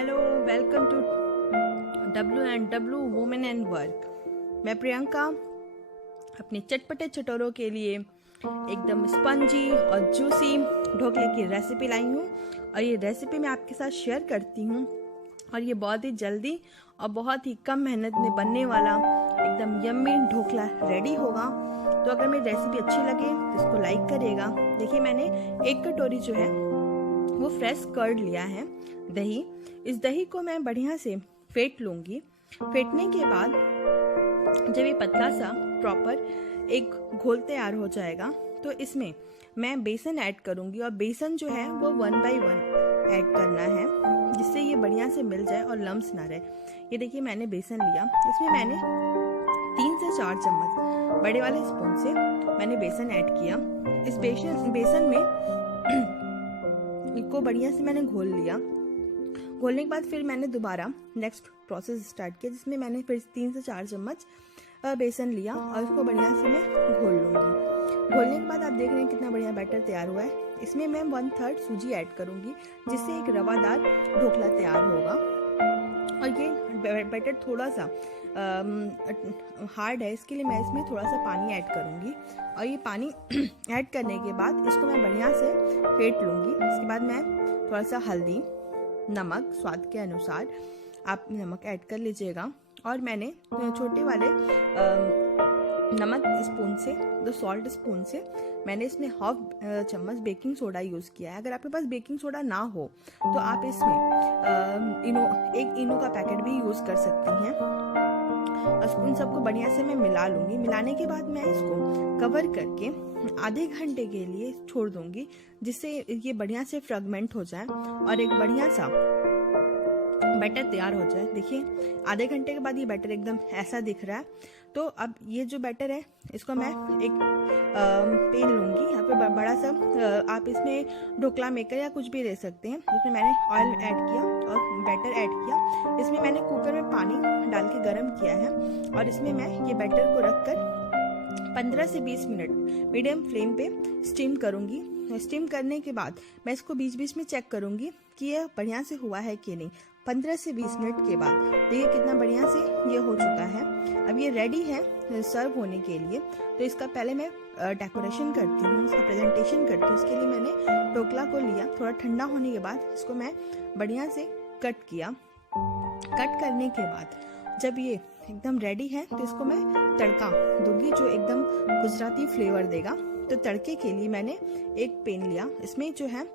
Hello, welcome to W&W women and work. मैं प्रियंका अपने चटपटे चटोरों के लिए एकदम स्पंजी और जूसी ढोकले की रेसिपी लाई हूँ और ये रेसिपी मैं आपके साथ शेयर करती हूँ और ये बहुत ही जल्दी और बहुत ही कम मेहनत में बनने वाला एकदम यम्मी ढोकला रेडी होगा। तो अगर मेरी रेसिपी अच्छी लगे तो इसको लाइक करिएगा। देखिए, मैंने एक कटोरी जो है वो फ्रेश कर्ड लिया है, दही। इस दही को मैं बढ़िया से फेंट लूंगी। फेंटने के बाद जब ये पतला सा प्रॉपर एक घोल तैयार हो जाएगा तो इसमें मैं बेसन ऐड करूंगी और बेसन जो है वो 1 बाय 1 ऐड करना है जिससे ये बढ़िया से मिल जाए और लम्स ना रहे। ये देखिए, मैंने बेसन लिया, इसमें मैंने 3 से 4 चम्मच बड़े वाले स्पून से मैंने बेसन ऐड किया। इस बेसन में इसको बढ़िया से मैंने घोल लिया। घोलने के बाद फिर मैंने दोबारा नेक्स्ट प्रोसेस स्टार्ट किया जिसमें मैंने फिर 3 से 4 चम्मच बेसन लिया और इसको बढ़िया से मैं घोल लूँगी। घोलने के बाद आप देख रहे हैं कितना बढ़िया बैटर तैयार हुआ है। इसमें मैं 1/3 सूजी ऐड करूँगी जिससे एक रवादार ढोकला तैयार होगा। और ये बैटर थोड़ा सा हार्ड है, इसके लिए मैं इसमें थोड़ा सा पानी ऐड करूँगी और ये पानी ऐड करने के बाद इसको मैं बढ़िया से फेंट लूँगी। इसके बाद मैं थोड़ा सा हल्दी, नमक स्वाद के अनुसार आप नमक ऐड कर लीजिएगा और मैंने छोटे वाले नमक स्पून से, द सॉल्ट स्पून से मैंने इसमें 1/2 चम्मच बेकिंग सोडा यूज़ किया है। अगर आपके पास बेकिंग सोडा ना हो तो आप इसमें एक इनो का पैकेट भी यूज़ कर सकती हैं। और उन सबको बढ़िया से मैं मिला लूँगी। मिलाने के बाद मैं इसको कवर करके आधे घंटे के लिए छोड़ दूँगी जिससे ये बढ़िया से फ्रेगमेंट हो जाए और एक बढ़िया सा बैटर तैयार हो जाए। देखिए, आधे घंटे के बाद ये बैटर एकदम ऐसा दिख रहा है। तो अब ये जो बैटर है इसको मैं एक पेन लूँगी। यहाँ पे बड़ा सा आप इसमें ढोकला मेकर या कुछ भी ले सकते हैं। उसमें मैंने ऑयल ऐड किया और बैटर ऐड किया। इसमें मैंने कुकर में पानी डाल के गर्म किया है और इसमें मैं ये बैटर को रख कर 15 से 20 मिनट मीडियम फ्लेम पे स्टीम करूँगी। स्टीम करने के बाद मैं इसको बीच बीच में चेक करूँगी कि ये बढ़िया से हुआ है कि नहीं। 15 से 20 मिनट के बाद देखिए कितना बढ़िया से ये हो चुका है। अब ये रेडी है सर्व होने के लिए। तो इसका पहले मैं डेकोरेशन करती हूँ, इसका प्रेजेंटेशन करती हूँ। इसके लिए मैंने ढोकला को लिया, थोड़ा ठंडा होने के बाद इसको मैं बढ़िया से कट किया। कट करने के बाद जब ये एकदम रेडी है तो इसको मैं तड़का दूंगी जो एकदम गुजराती फ्लेवर देगा। तो तड़के के लिए मैंने एक पैन लिया, इसमें जो है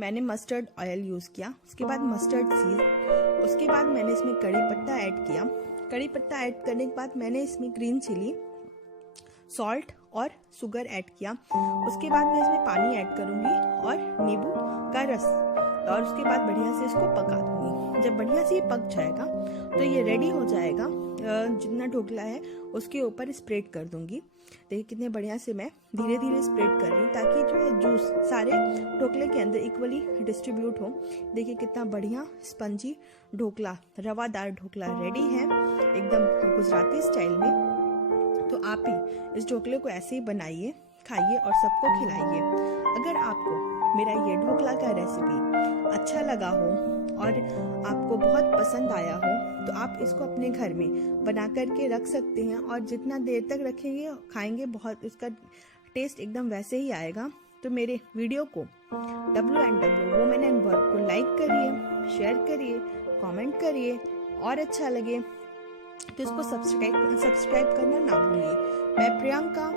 मैंने मस्टर्ड ऑयल यूज़ किया, उसके बाद मस्टर्ड सीड, उसके बाद मैंने इसमें कड़ी पत्ता ऐड किया। कड़ी पत्ता ऐड करने के बाद मैंने इसमें ग्रीन चिली, सॉल्ट और शुगर ऐड किया। उसके बाद मैं इसमें पानी ऐड करूँगी और नींबू का रस और उसके बाद बढ़िया से इसको पका दूंगी। जब बढ़िया से ये पक जाएगा तो ये रेडी हो जाएगा। जितना ढोकला है उसके ऊपर स्प्रेड कर दूंगी। देखिए कितने बढ़िया से मैं धीरे धीरे स्प्रेड कर रही हूँ ताकि जो है जूस सारे ढोकले के अंदर इक्वली डिस्ट्रीब्यूट हो। देखिए कितना बढ़िया स्पंजी ढोकला, रवादार ढोकला रेडी है एकदम गुजराती स्टाइल में। तो आप भी इस ढोकले को ऐसे ही बनाइए, खाइए और सबको खिलाइए। अगर आपको मेरा ये ढोकला का रेसिपी अच्छा लगा हो और आपको बहुत पसंद आया हो तो आप इसको अपने घर में बना करके रख सकते हैं और जितना देर तक रखेंगे खाएंगे बहुत उसका टेस्ट एकदम वैसे ही आएगा। तो मेरे वीडियो को W&W वुमेन एंड वर्क को लाइक करिए, शेयर करिए, कमेंट करिए और अच्छा लगे तो इसको सब्सक्राइब करना ना भूलिए। मैं प्रियंका